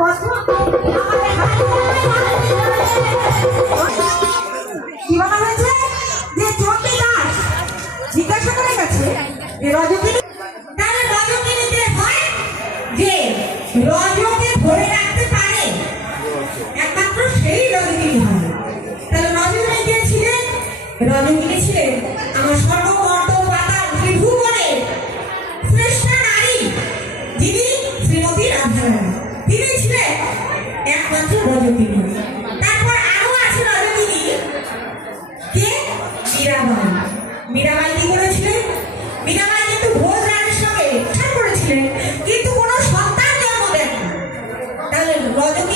কি বলা হয়েছে যে চন্ডী দাস জিজ্ঞাসা করে গেছে রজকিনী, তাহলে রজকিনীতে হয় যে রজকে ধরে রাখতে পারে একমাত্র সেই রজকিনী হয়। তাহলে রজকিনী কে ছিলেন? রজকিনী ছিলেন আমার সর্বমর্ত পাতাল ত্রিভুবনের শ্রেষ্ঠা নারী, যিনি শ্রীমতী রাধারানী। তিনি ছিলেন একমাত্র রজকিনী। তারপর আরো আছে রজকিনী কে? মীরাবাই। মীরাবাই কি করেছিলেন? মীরাবাই কিন্তু ভোজ রানীর সঙ্গে সংসার করেছিলেন, কিন্তু কোনো সন্তান জন্ম দেন। তাহলে রজকিনী